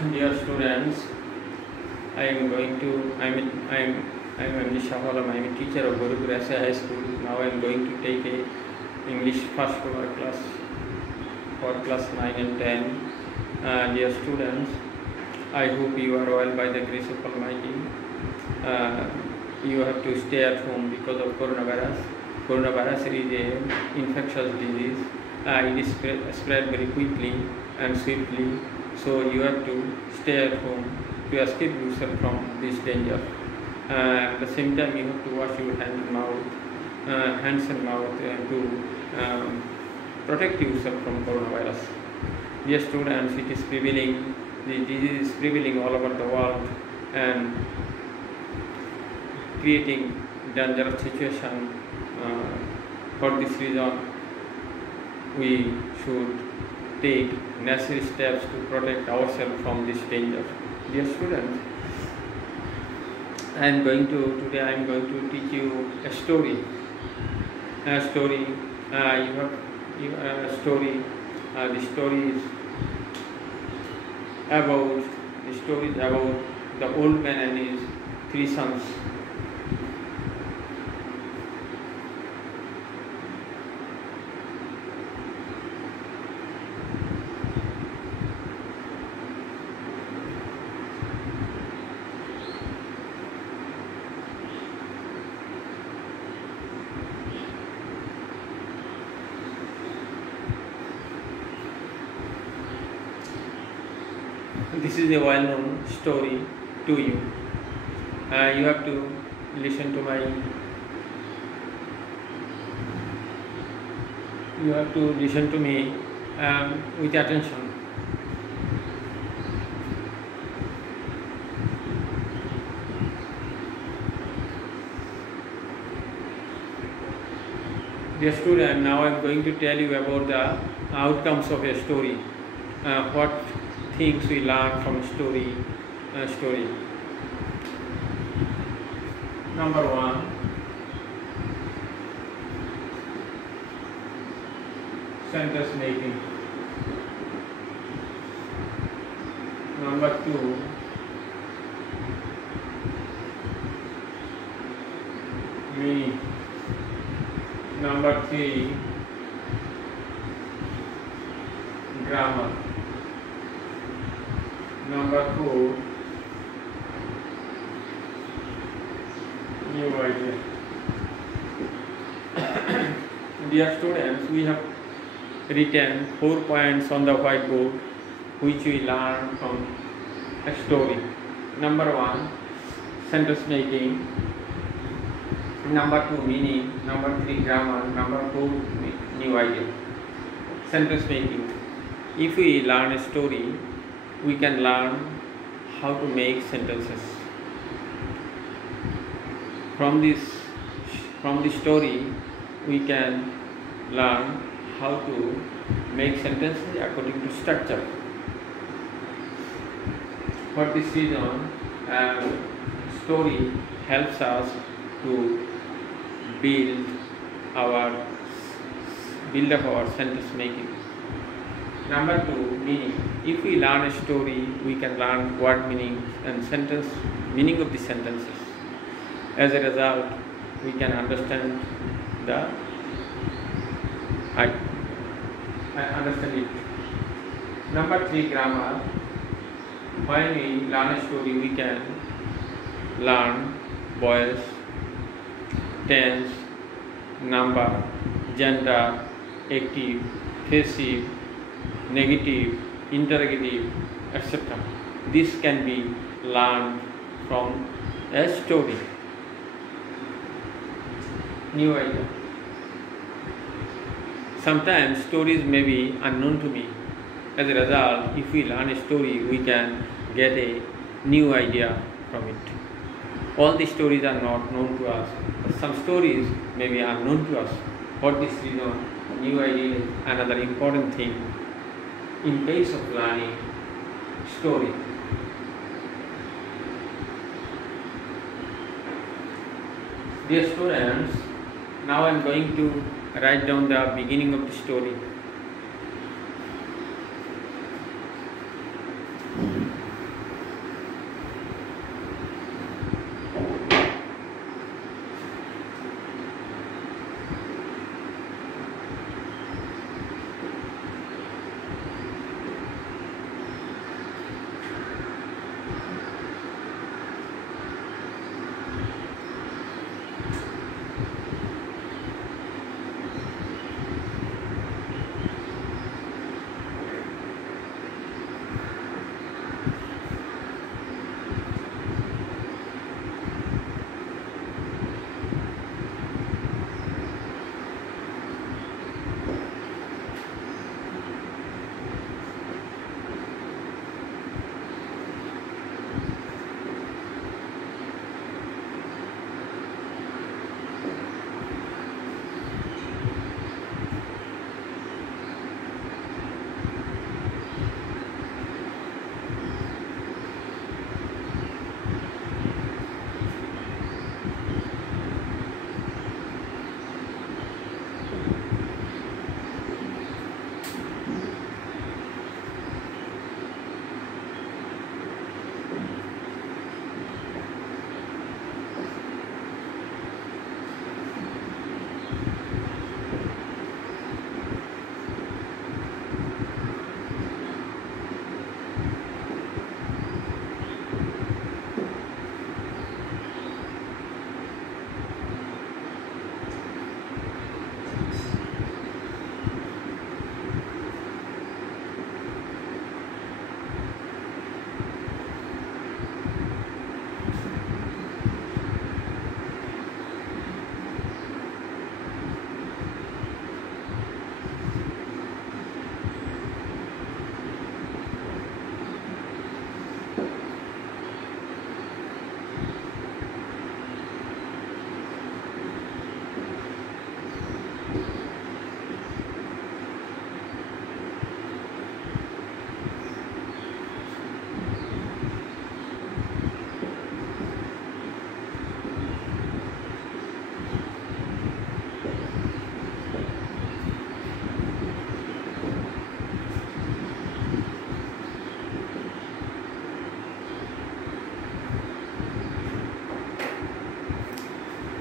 Dear students, I am M. Shahalam. I am a teacher of Gurukul High School. Now I am going to take a English first class for class 9 and 10. Dear students, I hope you are well by the grace of Almighty. You have to stay at home because of coronavirus. Coronavirus is an infectious disease. It is spread very quickly and swiftly. So you have to stay at home to escape yourself from this danger. At the same time, you have to wash your hands and mouth to protect yourself from coronavirus. Dear students, it is prevailing. The disease is prevailing all over the world and creating dangerous situation. For this reason, we should take necessary steps to protect ourselves from this danger. Dear students, today I am going to teach you a story. The story is about the old man and his 3 sons. This is a well-known story to you. You have to listen to me with attention. Dear student, now I am going to tell you about the outcomes of a story. What things we learn from story. Number 1, sentence making. Number 2, meaning. Number 3, grammar. Number 4, new idea. Dear students, we have written 4 points on the whiteboard which we learn from a story. Number 1, sentence making. Number 2, meaning. Number 3, grammar. Number 4, new idea. Sentence making. If we learn a story, we can learn how to make sentences. From this story, we can learn how to make sentences according to structure. For this reason, story helps us to build up our sentence making. Number 2, meaning. If we learn a story, we can learn word meaning and sentence meaning of the sentences. As a result, we can understand understand it. Number 3, grammar. When we learn a story, we can learn voice, tense, number, gender, active, passive, negative, interrogative, etc. This can be learned from a story. New idea. Sometimes stories may be unknown to me. As a result, if we learn a story, we can get a new idea from it. All the stories are not known to us, but some stories may be unknown to us. For this reason, new idea is another important thing in case of learning story. Dear students, now I am going to write down the beginning of the story.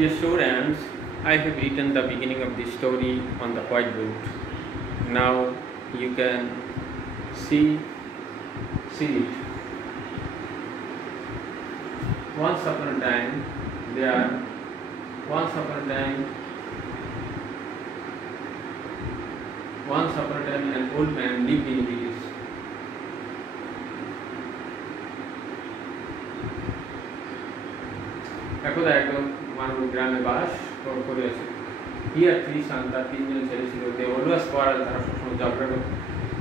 Dear students, I have written the beginning of the story on the whiteboard. Now you can see it. Once upon a time, an old man lived in a village. একদা একজন মানুষ গ্রামে বাস করে আছে। He had three sons, তার তিনজন ছেলে ছিল। They always quarrel, তারা সবসময় ঝগড়া করত।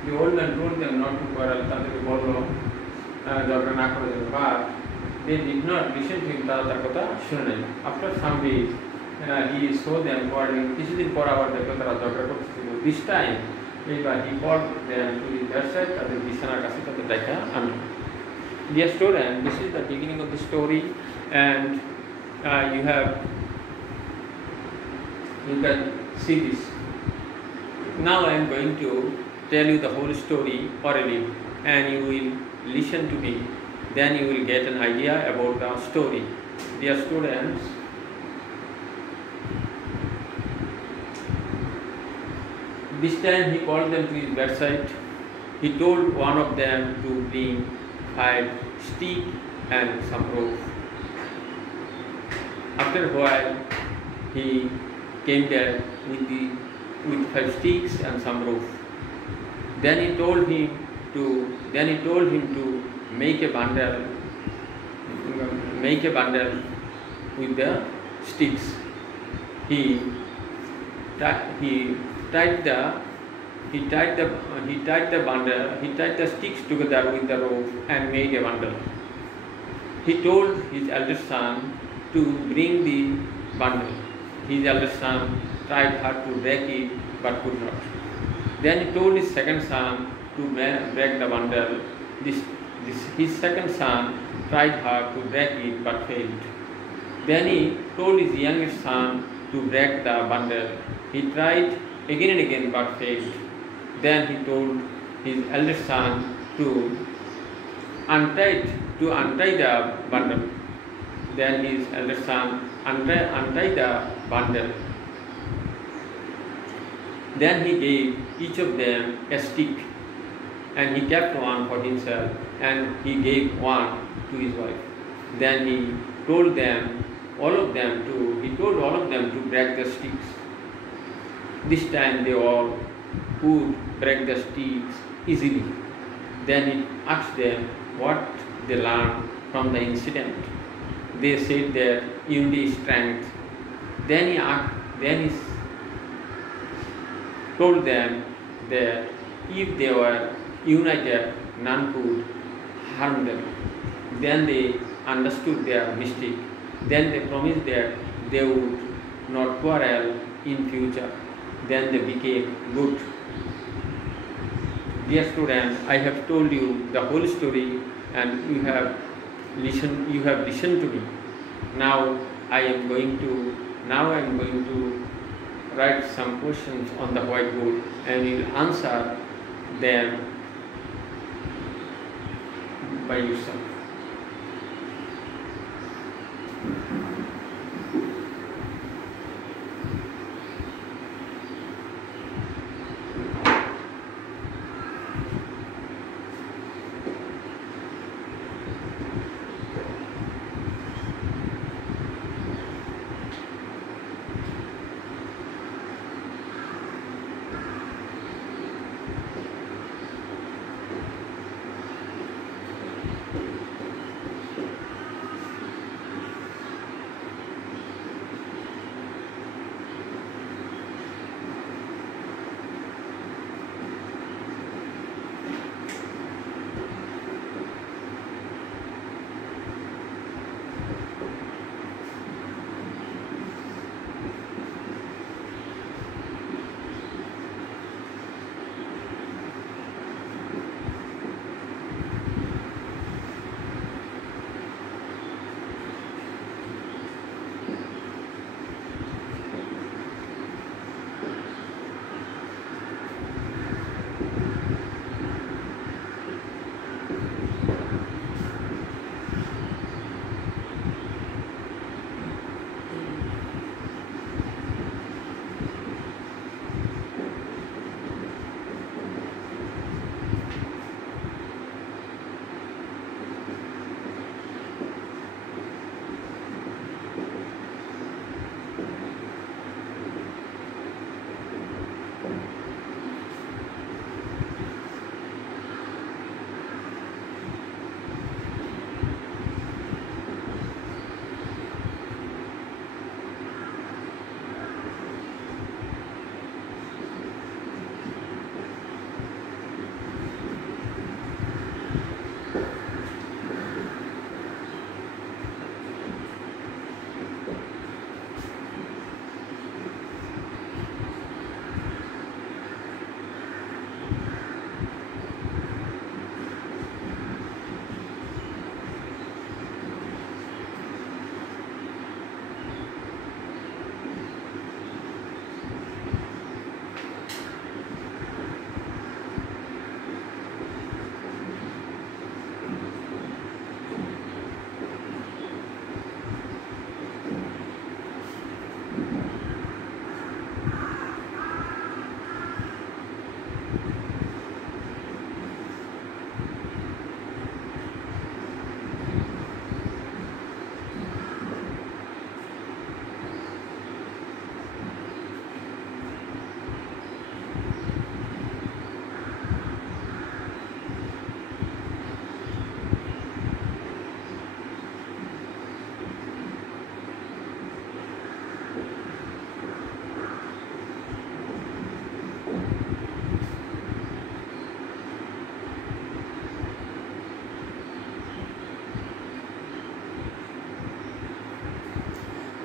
The old man told them not to quarrel, তাদেরকে বলল ঝগড়া না করে দেবে, but they did not listen to him, তারা তার কথা শুনে নাই। After some days, he saw them quarreling. কিছুদিন পর আবার দেখলো তারা ঝগড়া করতেছিল। This time, he called them to his bedside, তাদের বিছানার কাছে তাদের দেখা আনলো। Dear student, this is the beginning of the story, and you can see this. Now I am going to tell you the whole story orally, and you will listen to me. Then you will get an idea about the story. Dear students, this time he called them to his bedside. He told one of them to bring 5 sticks and some rope. After a while, he came there with 5 sticks and some rope. Then he told him to make a bundle with the sticks. He tied the sticks together with the rope and made a bundle. He told his eldest son to bring the bundle. His eldest son tried hard to break it but could not. Then he told his second son to break the bundle. His second son tried hard to break it but failed. Then he told his youngest son to break the bundle. He tried again and again but failed. Then he told his eldest son to untie the bundle. Then his eldest son untied the bundle. Then he gave each of them a stick, and he kept one for himself, and he gave one to his wife. Then he told all of them to break the sticks. This time they all could break the sticks easily. Then he asked them what they learned from the incident. They said that unity is strength. Then he told them that if they were united, none could harm them. Then they understood their mistake. Then they promised that they would not quarrel in future. Then they became good. Dear students, I have told you the whole story, and you have listened to me. Now I am going to write some questions on the whiteboard, and you will answer them by yourself.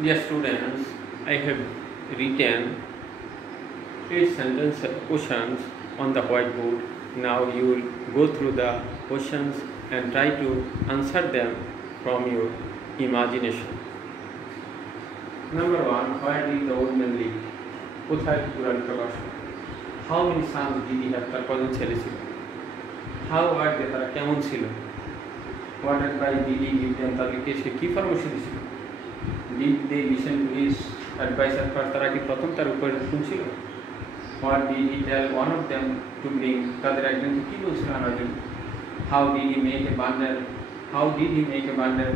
Dear students, I have written 8 sentence questions on the whiteboard. Now you will go through the questions and try to answer them from your imagination. Number 1, where did the old man live? কোথায় পুরাণ প্রকাশ? How many sons did he have? তার কজন ছেলে ছিল? How were they? তারা কেমন ছিল? What advice did he give them? তাদেরকে সে কি পরামর্শ দিয়েছিল? Did they listen to his advice at first? তারা কি প্রথম তার উপর শুনছিল? What did he tell one of them to bring? তাদের একজনকে কি বলছিল আনার জন্য? How did he make a bundle? How did he make a bundle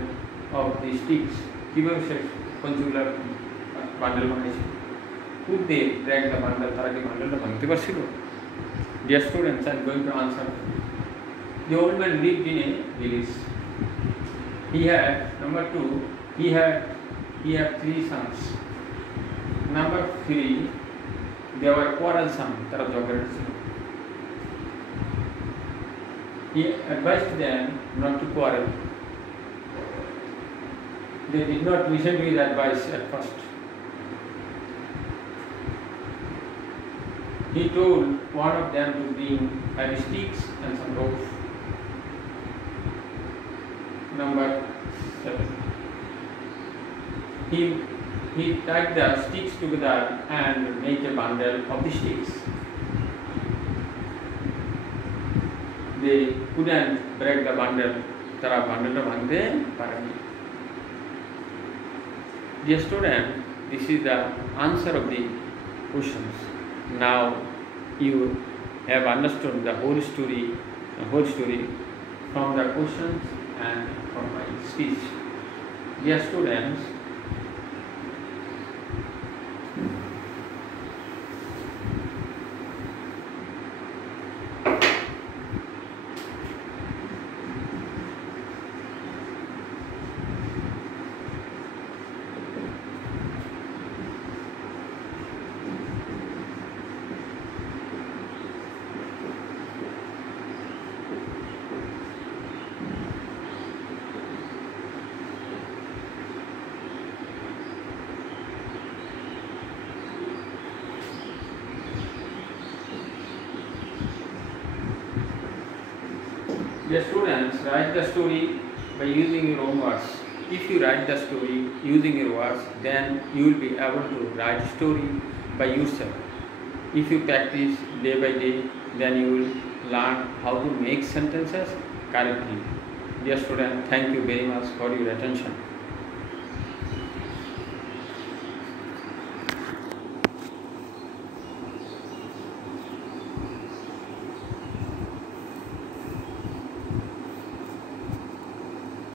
of the sticks? কিভাবে সে কঞ্চুগুলার বান্ডেল বানিয়েছিল? Could they drag the bundle? তারা কি বান্ডেলটা ভাঙতে পারছিল? Dear students, I am going to answer. The old man lived in a village. He had, number 2, he had 3 sons. Number 3, they were quarrelsome. তারা ঝগড়া ছিল. He advised them not to quarrel. They did not listen to his advice at first. He told one of them to bring 5 sticks and some ropes. Number 7. He tied the sticks together and made a bundle of the sticks. They couldn't break the bundle. তারা বান্ডেলটা ভাঙতে পারেনি. Dear student, this is the answer of the questions. Now you have understood the whole story from the questions and from my speech. Dear students, write the story by using your own words. If you write the story using your words, then you will be able to write story by yourself. If you practice day by day, then you will learn how to make sentences correctly. Dear student, thank you very much for your attention.